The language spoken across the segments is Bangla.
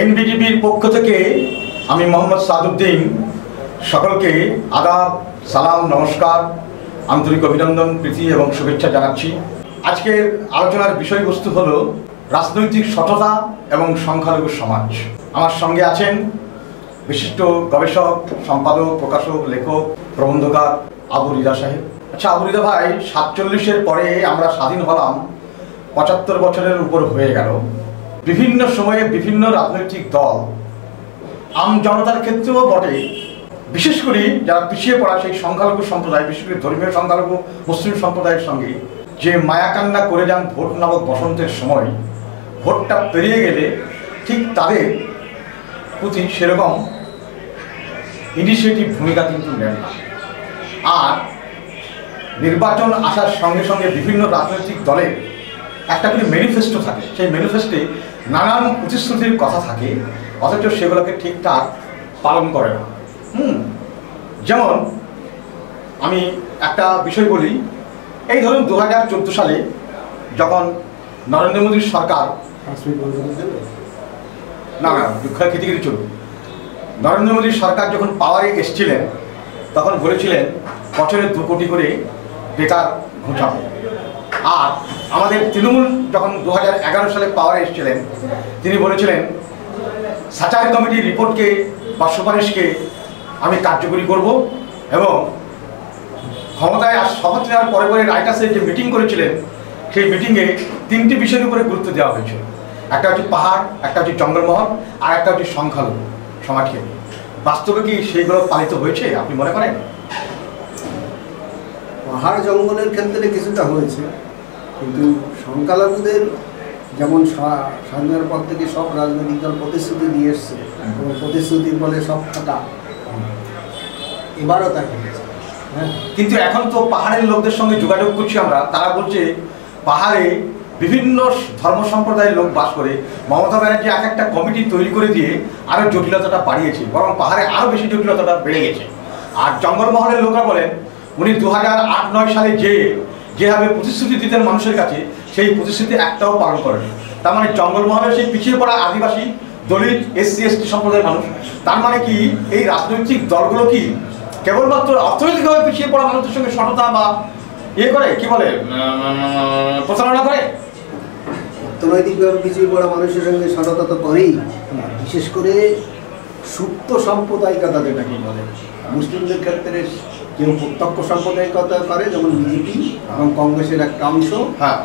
এনবিডিবির পক্ষ থেকে আমি মোহাম্মদ সাদউদ্দিন সকলকে আদাব, সালাম, নমস্কার, আন্তরিক অভিনন্দন, প্রীতি এবং শুভেচ্ছা জানাচ্ছি। আজকের আলোচনার বিষয়বস্তু হলো রাজনৈতিক সততা এবং সংখ্যালঘু সমাজ। আমার সঙ্গে আছেন বিশিষ্ট গবেষক, সম্পাদক, প্রকাশক, লেখক, প্রবন্ধকার আবু রিদা সাহেব। আচ্ছা আবু রিদা ভাই, 47-এর পরে আমরা স্বাধীন হলাম, 75 বছরের উপর হয়ে গেল। বিভিন্ন সময়ে বিভিন্ন রাজনৈতিক দল আম জনতার ক্ষেত্রেও বটে, বিশেষ করে যারা পিছিয়ে পড়া সেই সংখ্যালঘু সম্প্রদায়, বিশেষ করে ধর্মীয় সংখ্যালঘু মুসলিম সম্প্রদায়ের সঙ্গে যে মায়াকান্না করে যান ভোট নামক বসন্তের সময়, ভোটটা পেরিয়ে গেলে ঠিক তাদের প্রতি সেরকম ইনিশিয়েটিভ ভূমিকা কিন্তু নেন না। আর নির্বাচন আসার সঙ্গে সঙ্গে বিভিন্ন রাজনৈতিক দলের একটা করে ম্যানিফেস্টো থাকে, সেই ম্যানিফেস্টোতে নানান প্রতিশ্রুতির কথা থাকে, অথচ সেগুলোকে ঠিকঠাক পালন করে না। যেমন আমি একটা বিষয় বলি, এই ধরুন 2014 সালে যখন নরেন্দ্র মোদীর সরকার খেতে চলুন, নরেন্দ্র মোদীর সরকার যখন পাওয়ারে এসেছিলেন তখন বলেছিলেন বছরে 2 কোটি করে বেকার ঘুচাবো। আর আমাদের তৃণমূল যখন 2011 সালে পাওয়ারে এসেছিলেন তিনি বলেছিলেন সাচার কমিটির রিপোর্টকে বা সুপারিশকে আমি কার্যকরী করব এবং ক্ষমতায় শপথ নেওয়ার পরে পরে রাইটার্সে যে মিটিং করেছিলেন সেই মিটিংয়ে 3টি বিষয়ের উপরে গুরুত্ব দেওয়া হয়েছিল। একটা হচ্ছে পাহাড়, একটা হচ্ছে জঙ্গলমহল, আর একটা হচ্ছে সংখ্যালঘু সমাজকে। বাস্তবে কি সেইগুলো পালিত হয়েছে আপনি মনে করেন? পাহাড় জঙ্গলের ক্ষেত্রে কিছুটা হয়েছে, কিন্তু সংখ্যালঘুদের যেমন স্বাধীনের পর থেকে সব রাজনৈতিক দল প্রতিশ্রুতি দিয়ে এসছে এবং প্রতিশ্রুতির বলে সব খাতা, এবারও তাই হয়েছে। হ্যাঁ, কিন্তু এখন তো পাহাড়ের লোকদের সঙ্গে যোগাযোগ করছি আমরা, তারা বলছে পাহাড়ে বিভিন্ন ধর্ম সম্প্রদায়ের লোক বাস করে, মমতা ব্যানার্জি এক একটা কমিটি তৈরি করে দিয়ে আরও জটিলতাটা বাড়িয়েছে, বরং পাহাড়ে আরও বেশি জটিলতাটা বেড়ে গেছে। আর জঙ্গলমহলের লোকরা বলেন উনি 2008-9 সালে যেভাবে প্রতিশ্রুতি দিতেন মানুষের কাছে, সেই প্রতিশ্রুতি একটাও পালন করেনি। তার মানে জঙ্গলমহলের সেই পিছিয়ে পড়া আদিবাসী, দলিত, SC ST সম্প্রদায়ের মানুষ, তার মানে কি এই রাজনৈতিক দলগুলো কি কেবলমাত্র অর্থনৈতিকভাবে পিছিয়ে পড়া মানুষের সঙ্গে সততা বা করে কি বলে প্রচারণা করে? অর্থনৈতিকভাবে পিছিয়ে পড়া মানুষের সঙ্গে সততা তো করেই, বিশেষ করে সুপ্ত সাম্প্রদায়িকতা যেটাকে বলে। মুসলিমদের ক্ষেত্রে কেউ প্রত্যক্ষ সাম্প্রদায়িকতা করে, যেমন বিজেপি এবং কংগ্রেসের একটা অংশ, আর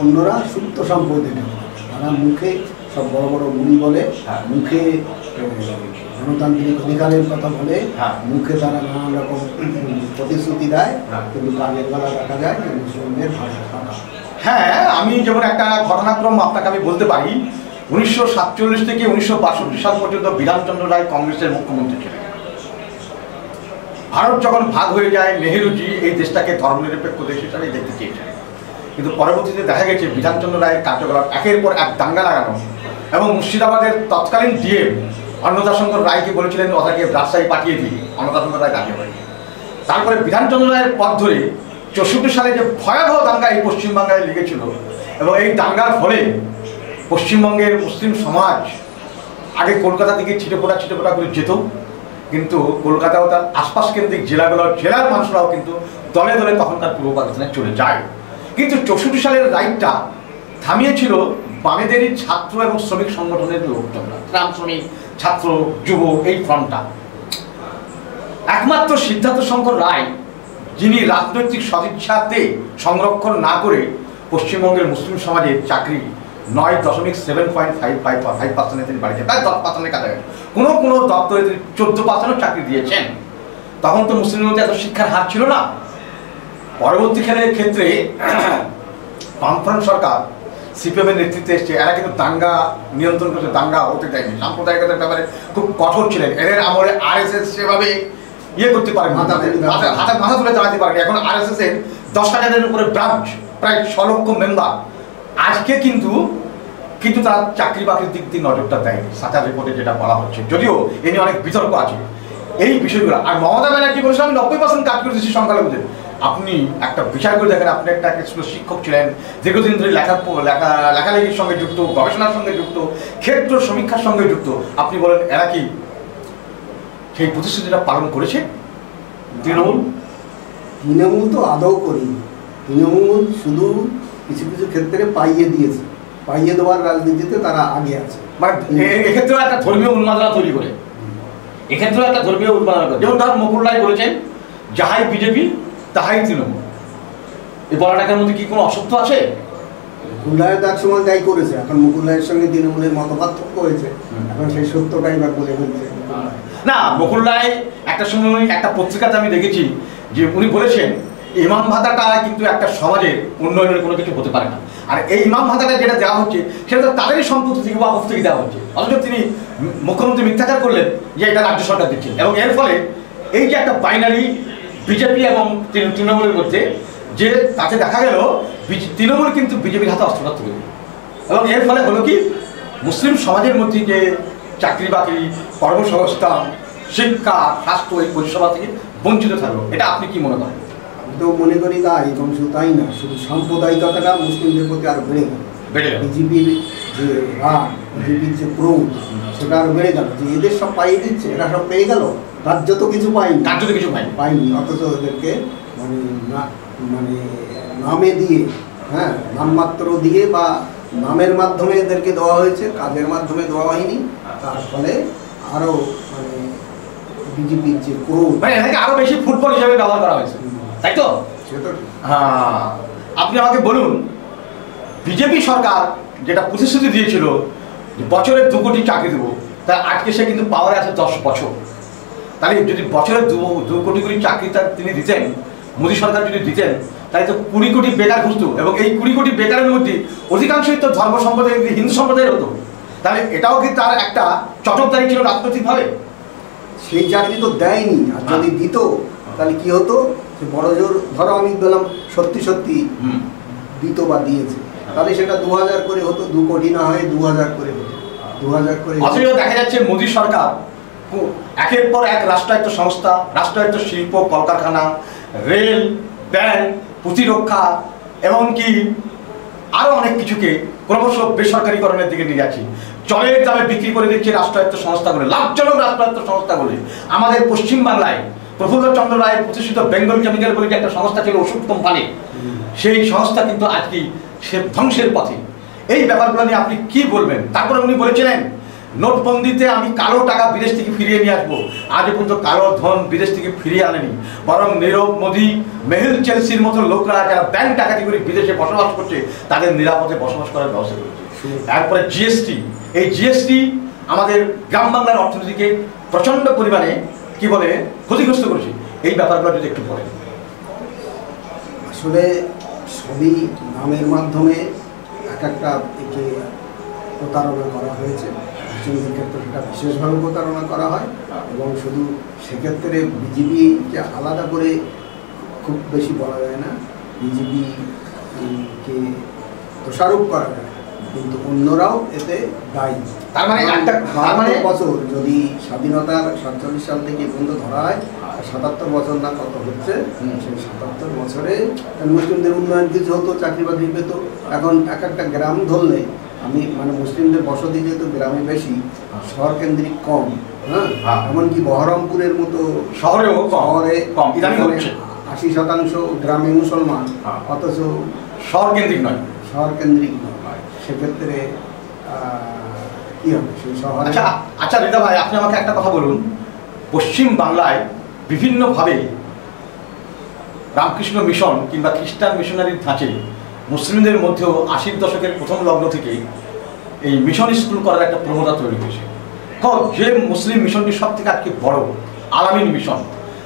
অন্যরা সুপ্ত সাম্প্রদায়িক। তারা মুখে সব বড় বড় মুনি বলে, মুখে গণতান্ত্রিক অধিকারের কথা বলে, মুখে তারা নানান রকম প্রতিশ্রুতি দেয়, কিন্তু কাজের বেলা দেখা যায় যে মুসলিমদের ভাষা থাকা। হ্যাঁ, আমি যেমন একটা ঘটনাক্রম আপনাকে আমি বলতে পারি, 1947 থেকে 1962 সাল পর্যন্ত বিধানচন্দ্র রায় কংগ্রেসের মুখ্যমন্ত্রী ছিলেন। ভারত যখন ভাগ হয়ে যায়, নেহেরুজি এই দেশটাকে ধর্মনিরপেক্ষ দেশ হিসাবে দেখতে চেয়েছেন, কিন্তু পরবর্তীতে দেখা গেছে বিধানচন্দ্র রায়ের কার্যকলাপ একের পর এক দাঙ্গা লাগানো, এবং মুর্শিদাবাদের তৎকালীন ডিএম অন্নদাশঙ্কর রায়কে বলেছিলেন ওটাকে রাজশাহী পাঠিয়ে দিই, অন্নদাশঙ্কর রায় রাজি হয়। তারপরে বিধানচন্দ্র রায়ের পথ ধরে 64 সালে যে ভয়াবহ দাঙ্গা এই পশ্চিমবাংলায় লেগেছিল, এবং এই দাঙ্গার ফলে পশ্চিমবঙ্গের মুসলিম সমাজ আগে কলকাতা থেকে ছিটেফোঁটা করে যেত, কিন্তু কলকাতা ও তার আশপাশ কেন্দ্রিক জেলার মানুষরাও কিন্তু দলে দলে তখনকার পূর্ব পাকিস্তানে চলে যায়। কিন্তু 64 সালের রাইটটা থামিয়েছিল বামেদেরই ছাত্র এবং শ্রমিক সংগঠনের লোকজনরা, গ্রাম শ্রমিক, ছাত্র, যুব, এই ফ্রন্টটা। একমাত্র সিদ্ধার্থ শঙ্কর রায়, যিনি রাজনৈতিক সদিচ্ছাতে সংরক্ষণ না করে পশ্চিমবঙ্গের মুসলিম সমাজের চাকরি 9.755% তিনি বাড়িয়েছেন, প্রায় 10% কাছাকাছি। কোনো দপ্তরে 14% চাকরি দিয়েছেন। তখন তো মুসলিমের মধ্যে এত শিক্ষার হার ছিল না। পরবর্তীকালে ক্ষেত্রে বামফ্রন্ট সরকার সিপিএমের নেতৃত্বে এসছে, এরা কিন্তু দাঙ্গা নিয়ন্ত্রণ করতে, দাঙ্গা হতে দেয়নি, সাম্প্রদায়িকতার ব্যাপারে খুব কঠোর ছিলেন। এদের আমলে RSS সেভাবে করতে পারেনি, মাথা তুলে দাঁড়াতে পারেনি। এখন RSS এর 10,000-এর উপরে ব্রাঞ্চ, প্রায় 6 লক্ষ মেম্বার। আজকে কিন্তু তার চাকরি বাকরির দিক দিয়ে নজরটা দেয়নি, সাচার রিপোর্টে যেটা বলা হচ্ছে, যদিও এ নিয়ে অনেক বিতর্ক আছে এই বিষয়গুলো। আর মমতা ব্যানার্জি বলেছে আমি 90% কাজ করে দিচ্ছি সংখ্যালঘুদের, আপনি একটা বিচার করে দেখেন, আপনি একটা স্কুলের শিক্ষক ছিলেন, দীর্ঘদিন ধরে লেখালেখির সঙ্গে যুক্ত, গবেষণার সঙ্গে যুক্ত, ক্ষেত্র সমীক্ষার সঙ্গে যুক্ত, আপনি বলেন এরা কি সেই প্রতিশ্রুতিটা পালন করেছে? তৃণমূল তো আদৌ করিনি। তৃণমূল শুধু কিছু কিছু ক্ষেত্রে পাইয়ে দিয়েছে, পাইয়ে দেওয়ার রাজনীতিতে তারা আগে আছে। মানে এক্ষেত্রেও একটা ধর্মীয় উন্মাদনা তৈরি করে, এক্ষেত্রেও একটা ধর্মীয় উন্মাদনা করে। যেমন ধর মুকুল রায় বলেছেন, যাহাই বিজেপি তাহাই তৃণমূল। এই বলাটার মধ্যে কি কোনো অসত্য আছে? মুকুল রায় এক সময় তাই করেছে, এখন মুকুল রায়ের সঙ্গে তৃণমূলের মতপার্থক্য হয়েছে, এখন সেই সত্যটাই বা বলে ফেলছে। না, মুকুল রায় একটা সময় একটা পত্রিকাতে আমি দেখেছি যে উনি বলেছেন ইমাম ভাতাটা কিন্তু একটা সমাজের উন্নয়নের কোনো কিছু হতে পারে না, আর এই ইমাম ভাতাটা যেটা দেওয়া হচ্ছে সেটা তো তাদেরই সম্পত্তি থেকে বা অফ থেকে দেওয়া হচ্ছে। অথচ তিনি মুখ্যমন্ত্রী মিথ্যাচার করলেন যে এটা রাজ্য সরকার দিচ্ছে, এবং এর ফলে এই যে একটা বাইনারি বিজেপি এবং তৃণমূলের মধ্যে, যে তাতে দেখা গেল তৃণমূল কিন্তু বিজেপির হাতে অস্ত্রটা তুলে দিল, এবং এর ফলে হলো কি মুসলিম সমাজের মধ্যে যে চাকরি বাকরি, কর্মসংস্থান, শিক্ষা, স্বাস্থ্য এই পরিষেবা থেকে বঞ্চিত থাকলো। এটা আপনি কি মনে করেন? আমি তো মনে করি তাই, এবং শুধু তাই না, শুধু সাম্প্রদায়িকতাটা মুসলিমদের প্রতি আরো বেড়ে গেল। বিজেপির যে রাগ, বিজেপির যে ক্রোধ, সেটা আরো বেড়ে গেল যে এদের সব পাইয়ে দিচ্ছে, এরা সব পেয়ে গেল, রাজ্য তো কিছু পাইনি, পাইনি, অথচ ওদেরকে মানে নামে দিয়ে, হ্যাঁ, নামমাত্র দিয়ে বা নামের মাধ্যমে এদেরকে দেওয়া হয়েছে, কাজের মাধ্যমে দেওয়া হয়নি। তার ফলে আরো মানে বিজেপির যে ক্রোধ, মানে এটাকে আরো বেশি ফুটবল হিসেবে ব্যবহার করা হয়েছে, তাই তো? হ্যাঁ, আপনি আমাকে বলুন, বিজেপি সরকার যেটা প্রতিশ্রুতি দিয়েছিল বছরে 2 কোটি চাকরি দেবো, তা আজকে সে কিন্তু পাওয়ারে আছে 10 বছর। তাহলে যদি বছরে 2 কোটি করে চাকরি তিনি দিতেন, মোদী সরকার যদি দিতেন, তাই তো 20 কোটি বেকার ঘুরতো, এবং এই 20 কোটি বেকারের মধ্যে অধিকাংশই তো ধর্ম সম্প্রদায়, হিন্দু সম্প্রদায়ের হতো। তাহলে এটাও কি তার একটা চটকদারি ছিল রাজনৈতিকভাবে? সেই চাকরি তো দেয়নি, আর যদি দিত তাহলে কি হতো, যে বড় জোর ধরো আমি বললাম সত্যি সত্যি দিত বা দিয়েছে, তাহলে সেটা 2000 করে হতো, 2 কোটি না হয় 2000 করে হতো, 2000 করে। অথচ দেখা যাচ্ছে মোদী সরকার একের পর এক রাষ্ট্রায়ত্ত সংস্থা, রাষ্ট্রায়ত্ত শিল্প, কলকারখানা, রেল, ব্যাংক, প্রতিরক্ষা, এমনকি আরো অনেক কিছুকে ক্রমশ বেসরকারীকরণের দিকে নিয়ে যাচ্ছি। জলের দামে বিক্রি করে দিচ্ছে রাষ্ট্রায়ত্ত সংস্থাগুলো, লাভজনক রাষ্ট্রায়ত্ত সংস্থাগুলো। আমাদের পশ্চিমবাংলায় প্রফুল্ল চন্দ্র রায়ের প্রতিষ্ঠিত বেঙ্গল কেমিক্যাল বলে যে একটা সংস্থা ছিল, ওষুধ কোম্পানি, সেই সংস্থা কিন্তু আজকে সে ধ্বংসের পথে। এই ব্যাপারগুলো নিয়ে আপনি কি বলবেন? তারপরে উনি বলেছিলেন নোটবন্দিতে আমি কালো টাকা বিদেশ থেকে ফিরিয়ে নিয়ে আসবো। আজ পর্যন্ত কালো ধন বিদেশ থেকে ফিরিয়ে আনেনি, বরং নীরব মোদী, মেহুল চেলসির মতো লোকরা যারা ব্যাংক ডাকাতি করে বিদেশে বসবাস করছে, তাদের নিরাপদে বসবাস করার ব্যবস্থা করেছে। তারপরে জিএসটি, এই জিএসটি আমাদের গ্রাম বাংলার অর্থনীতিকে প্রচন্ড পরিমাণে কি বলে ক্ষতিগ্রস্ত করেছে। এই ব্যাপারগুলো যদি একটু বলেন। আসলে সবই নামের মাধ্যমে এক একটা একে প্রতারণা করা হয়েছে। একজনের ক্ষেত্রে সেটা বিশেষভাবে প্রতারণা করা হয়, এবং শুধু সেক্ষেত্রে বিজেপিকে আলাদা করে খুব বেশি বলা যায় না, বিজেপিকে দোষারোপ করা যায়, কিন্তু অন্যরাও এতে দায়ী। তার মানে বছর যদি স্বাধীনতার 47 সাল থেকে পর্যন্ত ধরা হয়, 77 বছর না কত হচ্ছে, সেই 77 বছরে মুসলিমদের উন্নয়ন কিছু হতো, চাকরি বাকরি পেত। এখন এক একটা গ্রাম ধরলে, আমি মানে মুসলিমদের বসতি যেহেতু গ্রামে বেশি, শহর কেন্দ্রিক কম, হ্যাঁ, এমনকি বহরমপুরের মতো শহরে 80% গ্রামে মুসলমান, অথচ শহর কেন্দ্রিক নয়, সেক্ষেত্রে কি হবে সেই শহরে? আচ্ছা রিদা ভাই, আপনি আমাকে একটা কথা বলুন, পশ্চিম বাংলায় বিভিন্নভাবে রামকৃষ্ণ মিশন কিংবা খ্রিস্টান মিশনারির ধাঁচে মুসলিমদের মধ্যেও 80-র দশকের প্রথম লগ্ন থেকে এই মিশন স্কুল করার একটা প্রবণতা তৈরি হয়েছে। যে মুসলিম মিশনটি সব থেকে আজকে বড়, আলামিন মিশন,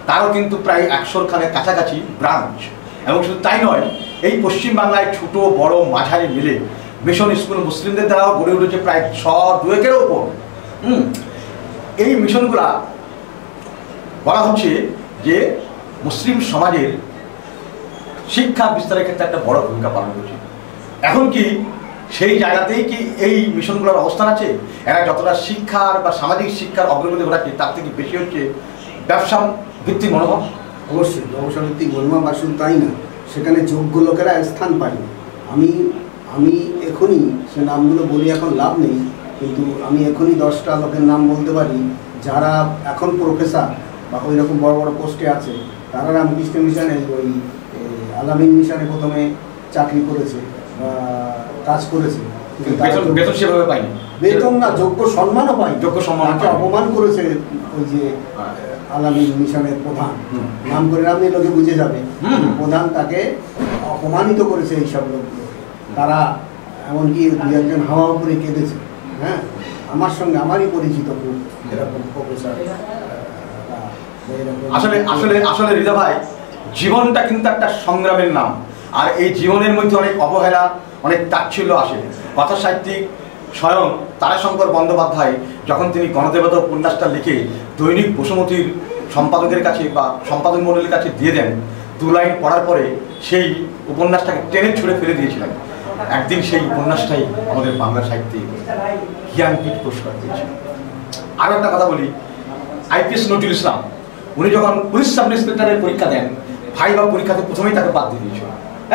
তারও কিন্তু প্রায় 100 খানের কাছাকাছি ব্রাঞ্চ। এবং শুধু তাই নয়, এই পশ্চিম বাংলায় ছোট বড় মাঝারি মিলে মিশন স্কুল মুসলিমদের দ্বারাও গড়ে উঠেছে প্রায় 100-200-এর ওপর। এই মিশনগুলা বলা হচ্ছে যে মুসলিম সমাজের শিক্ষা বিস্তারের ক্ষেত্রে একটা বড় ভূমিকা পালন করছে। এখন কি সেই জায়গাতেই কি এই মিশনগুলোর অবস্থান আছে? এরা যতটা শিক্ষার বা সামাজিক শিক্ষার অগ্রগতি ঘটাচ্ছে, তার থেকে বেশি হচ্ছে ব্যবসা ভিত্তিক মনোভাব। অবশ্যই ব্যবসাভিত্তিক মহিমা বাসন তাই না, সেখানে যোগ্য লোকেরা স্থান পায়নি। আমি এখনই সে নামগুলো বলি, এখন লাভ নেই, কিন্তু আমি এখনই 10টা লোকের নাম বলতে পারি যারা এখন প্রফেসর বা ওই রকম বড় বড় পোস্টে আছে। তারা রামকৃষ্ণ মিশনে ওই আলামিন মিশনে প্রথমে চাকরি করেছে বা কাজ করেছে, বেতন সেভাবে পাইনি, বেতন না, যোগ্য সম্মানও পায়, যোগ্য সম্মান অপমান করেছে ওই যে আলামিন মিশনের প্রধান, নাম করে নাম নিয়ে লোকে বুঝে যাবে, প্রধান তাকে অপমানিত করেছে এইসব লোকগুলোকে। তারা এমনকি 2-1 হাওয়া উপরে কেঁদেছে। হ্যাঁ, আমার সঙ্গে আমারই পরিচিত খুব এরকম প্রফেসর। আসলে আসলে আসলে রিজা ভাই, জীবনটা কিন্তু একটা সংগ্রামের নাম, আর এই জীবনের মধ্যে অনেক অবহেলা, অনেক তাচ্ছিল্য আসে। কথা সাহিত্যিক স্বয়ং তারাশঙ্কর বন্দ্যোপাধ্যায় যখন তিনি গণদেবতা উপন্যাসটা লিখে দৈনিক বসুমতীর সম্পাদকের কাছে বা সম্পাদক মণ্ডলীর কাছে দিয়ে দেন, 2 লাইন পড়ার পরে সেই উপন্যাসটাকে টেনে ছুঁড়ে ফেলে দিয়েছিলেন। একদিন সেই উপন্যাসটাই আমাদের বাংলা সাহিত্যে জ্ঞানপীঠ পুরস্কার পেয়েছিল। আরও একটা কথা বলি, আইপিএস নজরুল ইসলাম উনি যখন পুলিশ সাব ইন্সপেক্টরের পরীক্ষা দেন, ভাইবা পরীক্ষাতে প্রথমেই তাকে বাদ দিয়ে দিয়েছিল,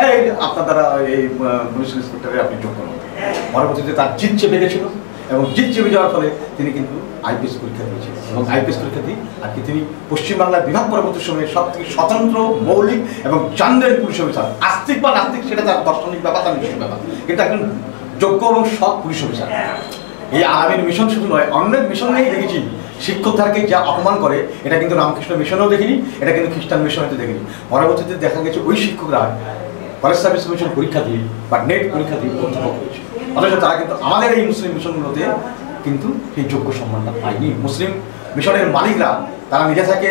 এই আপনার দ্বারা এই পুলিশ ইন্সপেক্টরে আপনি যোগ্য নন। পরবর্তীতে তার জিত চেপে গেছিল এবং জিত চেপে যাওয়ার ফলে তিনি কিন্তু আইপিএস পরীক্ষা দিয়েছিলেন এবং আইপিএস পরীক্ষা দিয়ে আর কি তিনি পশ্চিমবাংলার বিভাগ পরবর্তী সময়ে সব থেকে স্বতন্ত্র, মৌলিক এবং চান্দের পুলিশ অফিসার। আস্তিক বা নাস্তিক সেটা তার দার্শনিক ব্যাপার, তার মিশন ব্যাপার, কিন্তু একজন যোগ্য এবং সৎ পুলিশ অফিসার। এই আলামিন মিশন শুধু নয়, অনেক মিশনেই দেখেছি শিক্ষকদেরকে যা অপমান করে, এটা কিন্তু রামকৃষ্ণ মিশনেও দেখিনি, এটা কিন্তু খ্রিস্টান মিশনেও দেখিনি। পরবর্তীতে দেখা গেছে ওই শিক্ষকরা কলেজ সার্ভিস মিশন পরীক্ষা দিয়ে বা নেট পরীক্ষা দিয়ে অধ্যাপক হয়েছে, অথচ তারা কিন্তু আমাদের এই মুসলিম মিশনগুলোতে কিন্তু সেই যোগ্য সম্মানটা পায়নি। মুসলিম মিশনের মালিকরা তারা নিজে থেকে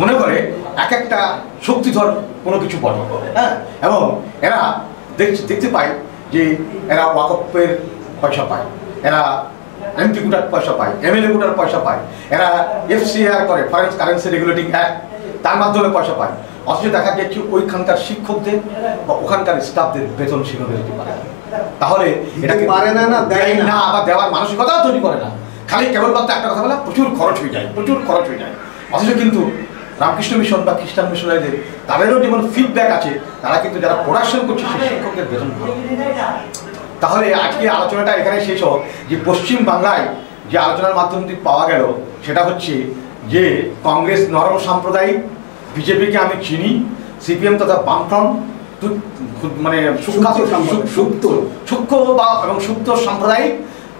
মনে করে এক একটা শক্তিধর কোনো কিছু বলে, হ্যাঁ, এবং এরা দেখতে পায় যে এরা ওয়াকফের পয়সা পায়, এরা এমপি কোটার পয়সা পায়, এমএলএ কোটার পয়সা পায়, এরা এফসিআর করে, ফরেন কারেন্সি রেগুলেটিং অ্যাক্ট, তার মাধ্যমে পয়সা পায়। অথচ দেখা যাচ্ছে ওইখানকার শিক্ষকদের বা ওখানকার স্টাফদের বেতন সেভাবে দিতে পারে না। তাহলে এটাকে পারে না, দেয় না, আবার দেওয়ার মানসিকতাও তৈরি করে না, খালি কেবলমাত্র একটা কথা বলা, প্রচুর খরচ হয়ে যায়, প্রচুর খরচ হয়ে যায়। অথচ কিন্তু রামকৃষ্ণ মিশন বা খ্রিস্টান মিশনারিদের তাদেরও যেমন ফিডব্যাক আছে, তারা কিন্তু যারা প্রোডাকশন করছে সেই শিক্ষকদের বেতন ভালো। তাহলে আজকে আলোচনাটা এখানে শেষ হোক যে পশ্চিম বাংলায় যে আলোচনার মাধ্যমে পাওয়া গেল সেটা হচ্ছে যে কংগ্রেস নরম সাম্প্রদায়িক, বিজেপিকে আমি চিনি, সিপিএম তথা বামফ্রন্ট মানে সূক্ষ্ম বা এবং সুপ্ত সাম্প্রদায়িক,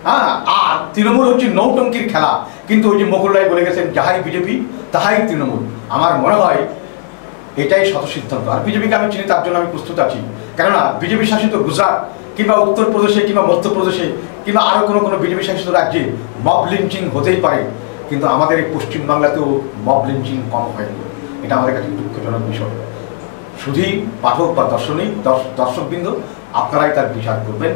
হ্যাঁ, আর তৃণমূল হচ্ছে নৌটঙ্কির খেলা। কিন্তু ওই যে মকুল্লাই বলে গেছেন যাহাই বিজেপি তাহাই তৃণমূল, আমার মনে হয় এটাই শত সিদ্ধান্ত। আর বিজেপিকে আমি চিনি, তার জন্য আমি প্রস্তুত আছি, কেননা বিজেপি শাসিত গুজরাট কিংবা উত্তরপ্রদেশে কিংবা মধ্যপ্রদেশে কিংবা আরও কোনো বিজেপি শাসিত রাজ্যে মব লিঞ্চিং হতেই পারে, কিন্তু আমাদের এই পশ্চিমবাংলাতেও মব লিঞ্চিং কম হয়নি। এটা আমাদের কাছে দুঃখজনক বিষয়। শুধুই পাঠক বা দর্শকবৃন্দ আপনারাই তার বিচার করবেন।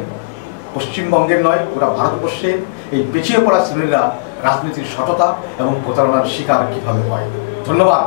পশ্চিমবঙ্গের নয়, পুরা ভারতবর্ষের এই পিছিয়ে পড়া শ্রেণীরা রাজনীতির সততা এবং প্রতারণার শিকার কীভাবে হয়। ধন্যবাদ।